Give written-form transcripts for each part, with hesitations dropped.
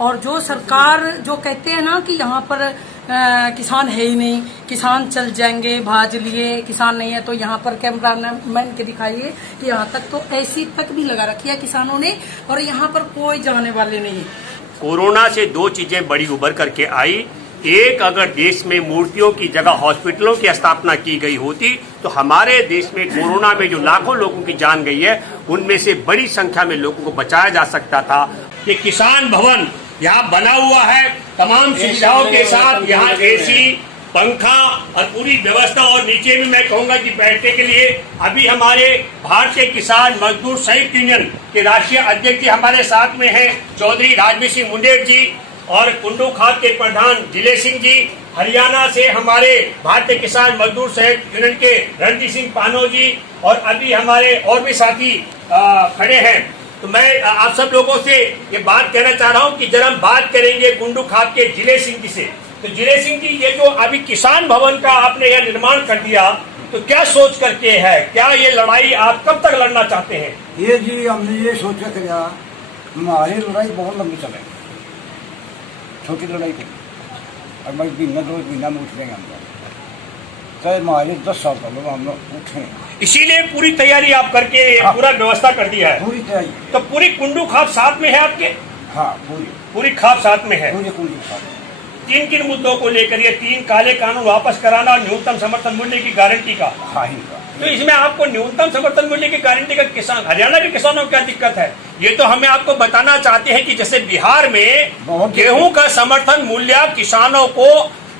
और जो सरकार जो कहते हैं ना कि यहाँ पर किसान है ही नहीं, किसान चल जाएंगे भाज लिए, किसान नहीं है, तो यहाँ पर कैमरा मैन के दिखाइए कि यहाँ तक तो ऐसी तक भी लगा रखी है किसानों ने, और यहाँ पर कोई जाने वाले नहीं। कोरोना से दो चीजें बड़ी उभर करके आई। एक, अगर देश में मूर्तियों की जगह हॉस्पिटलों की स्थापना की गई होती तो हमारे देश में कोरोना में जो लाखों लोगों की जान गई है उनमें से बड़ी संख्या में लोगों को बचाया जा सकता था। ये किसान भवन यहाँ बना हुआ है तमाम सुविधाओं के साथ, यहाँ एसी, पंखा और पूरी व्यवस्था, और नीचे भी मैं कहूंगा कि बैठने के लिए अभी हमारे भारतीय किसान मजदूर संयुक्त यूनियन के राष्ट्रीय अध्यक्ष जी हमारे साथ में हैं, चौधरी राजवीर सिंह मुंडेर जी, और कुंडू खाद के प्रधान जिले सिंह जी, हरियाणा से हमारे भारतीय किसान मजदूर संयुक्त यूनियन के रणजीत सिंह पानो जी, और अभी हमारे और भी साथी खड़े हैं। तो मैं आप सब लोगों से ये बात कहना चाह रहा हूँ कि जब हम बात करेंगे कुंडू खाद के जिले सिंह जी से, तो जिले सिंह जी ये जो अभी किसान भवन का आपने यह निर्माण कर दिया, तो क्या सोच करके है, क्या ये लड़ाई आप कब तक लड़ना चाहते हैं? ये जी हमने ये सोच कर किया, हमारी लड़ाई बहुत लंबी चलेगी, छोटी लड़ाई की, और भाई महीना 2 महीना में उठ लेंगे हम लोग, चाहे हमारे 10 साल तक हम लोग उठें। इसीलिए पूरी तैयारी आप करके पूरा व्यवस्था कर दिया है। पूरी तैयारी। तो पूरी कुंडू खाप साथ में है आपके? हाँ, पूरी खाप साथ में है। पूरी कुंडू खाप। किन मुद्दों को लेकर ये 3 काले कानून वापस कराना, न्यूनतम समर्थन मूल्य की गारंटी का? हाँ, तो इसमें आपको न्यूनतम समर्थन मूल्य की गारंटी का किसान, हरियाणा के किसानों को क्या दिक्कत है? ये तो हमें आपको बताना चाहते हैं कि जैसे बिहार में गेहूं का समर्थन मूल्य किसानों को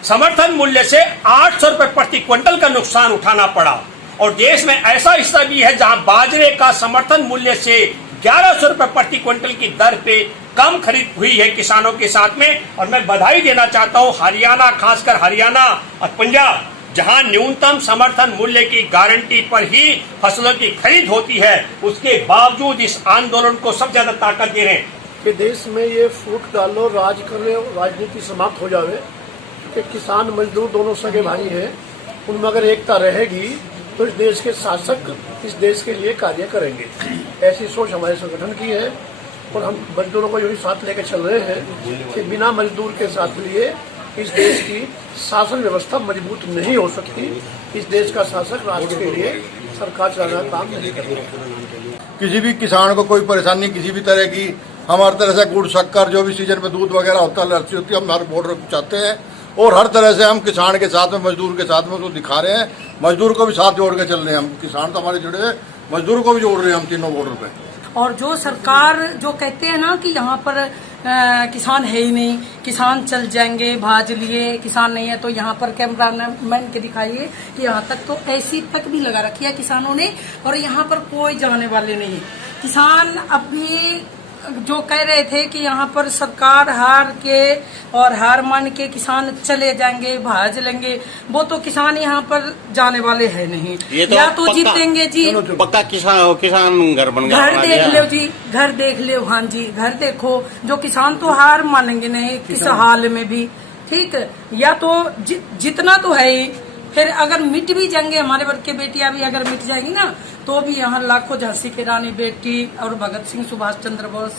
समर्थन मूल्य से 800 रुपए प्रति क्विंटल का नुकसान उठाना पड़ा, और देश में ऐसा हिस्सा भी है जहां बाजरे का समर्थन मूल्य से 1100 रुपए प्रति क्विंटल की दर पे कम खरीद हुई है किसानों के साथ में। और मैं बधाई देना चाहता हूं हरियाणा, खासकर हरियाणा और पंजाब, जहां न्यूनतम समर्थन मूल्य की गारंटी पर ही फसलों की खरीद होती है, उसके बावजूद इस आंदोलन को सबसे ज्यादा ताकत दे रहे हैं कि देश में ये फूट डालो, राज करे, राजनीति समाप्त हो जावे, कि किसान मजदूर दोनों सगे भाई हैं, उनमें अगर एकता रहेगी तो इस देश के शासक इस देश के लिए कार्य करेंगे। ऐसी सोच हमारे संगठन की है, और हम मजदूरों को यही साथ लेकर चल रहे हैं कि बिना मजदूर के साथ लिए इस देश की शासन व्यवस्था मजबूत नहीं हो सकती। इस देश का शासक राष्ट्र के लिए सरकार चलाना काम नहीं करेगी। किसी भी किसान को कोई परेशानी किसी भी तरह की, हमारी तरह से गुड़ शक्कर जो भी सीजन में दूध वगैरह होता है, लस्सी होती है, हम हर बॉर्डर चाहते हैं, और हर तरह से हम किसान के साथ में, मजदूर के साथ में उसको दिखा रहे हैं। मजदूर को भी साथ जोड़ के चल रहे हैं हम, किसान तो हमारे जुड़े हैं, मजदूर को भी जोड़ रहे हैं हम तीनों बॉर्डर पे। और जो सरकार जो कहते हैं ना कि यहाँ पर किसान है ही नहीं, किसान चल जाएंगे भाज लिए, किसान नहीं है, तो यहाँ पर कैमरा मैन के दिखाइए कि यहाँ तक तो ऐसी तक भी लगा रखी है किसानों ने, और यहाँ पर कोई जाने वाले नहीं। किसान अभी जो कह रहे थे कि यहाँ पर सरकार हार के और हार मान के किसान चले जाएंगे, भाज लेंगे, वो तो किसान यहाँ पर जाने वाले हैं नहीं। ये तो या तो जीतेंगे जी, पक्का किसान घर बन गया। घर देख लो जी, घर देख लो, हाँ जी, घर देखो, जो किसान तो हार मानेंगे नहीं किस हाल में भी, ठीक। या तो जितना तो है ही, फिर अगर मिट भी जाएंगे, हमारे वर्ग के बेटियां भी अगर मिट जाएंगी ना, तो भी यहाँ लाखों झांसी की रानी बेटी और भगत सिंह, सुभाष चंद्र बोस,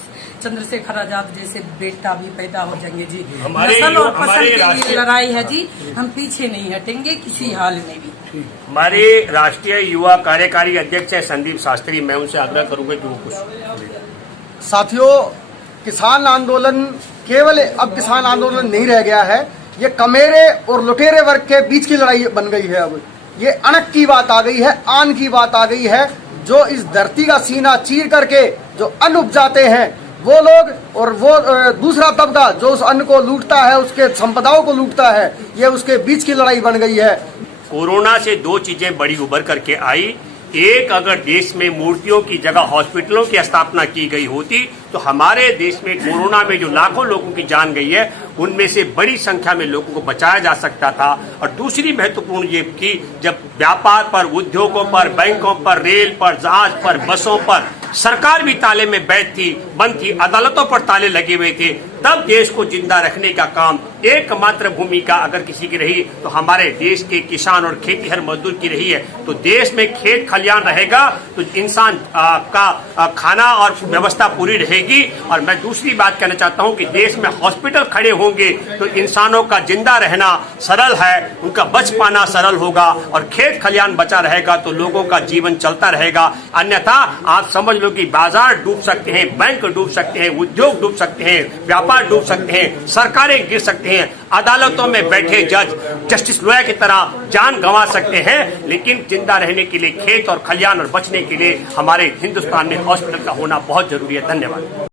चंद्रशेखर आजाद जैसे बेटा भी पैदा हो जाएंगे जी। नस्ल और पसंद के लिए लड़ाई है जी, हम पीछे नहीं हटेंगे किसी हाल में भी। हमारे राष्ट्रीय युवा कार्यकारी अध्यक्ष है संदीप शास्त्री, मैं उनसे आग्रह करूंगा कि वो कुछ। साथियों, किसान आंदोलन केवल अब किसान आंदोलन नहीं रह गया है, ये कमेरे और लुटेरे वर्ग के बीच की लड़ाई बन गई है। अब ये अणक की बात आ गई है, आन की बात आ गई है। जो इस धरती का सीना चीर करके जो अन्न उपजाते हैं वो लोग, और वो दूसरा तबका जो उस अन्न को लूटता है, उसके संपदाओं को लूटता है, ये उसके बीच की लड़ाई बन गई है। कोरोना से दो चीजें बड़ी उभर करके आई। एक, अगर देश में मूर्तियों की जगह हॉस्पिटलों की स्थापना की गई होती तो हमारे देश में कोरोना में जो लाखों लोगों की जान गई है उनमें से बड़ी संख्या में लोगों को बचाया जा सकता था। और दूसरी महत्वपूर्ण ये कि जब व्यापार पर, उद्योगों पर, बैंकों पर, रेल पर, जहाज पर, बसों पर सरकार भी ताले में बंद थी, अदालतों पर ताले लगे हुए थे, तब देश को जिंदा रखने का काम एकमात्र भूमिका अगर किसी की रही तो हमारे देश के किसान और खेतीहर मजदूर की रही है। तो देश में खेत खलियान रहेगा तो इंसान का खाना और व्यवस्था पूरी रहेगी। और मैं दूसरी बात कहना चाहता हूं कि देश में हॉस्पिटल खड़े होंगे तो इंसानों का जिंदा रहना सरल है, उनका बच पाना सरल होगा, और खेत खलियान बचा रहेगा तो लोगों का जीवन चलता रहेगा। अन्यथा आप समझ लो कि बाजार डूब सकते हैं, बैंक डूब सकते हैं, उद्योग डूब सकते हैं, व्यापार डूब सकते हैं, सरकारें गिर सकते हैं, अदालतों में बैठे जज जस्टिस लोया की तरह जान गंवा सकते हैं। लेकिन जिंदा रहने के लिए खेत और खलियान और बचने के लिए हमारे हिंदुस्तान में हॉस्पिटल का होना बहुत जरूरी है। धन्यवाद।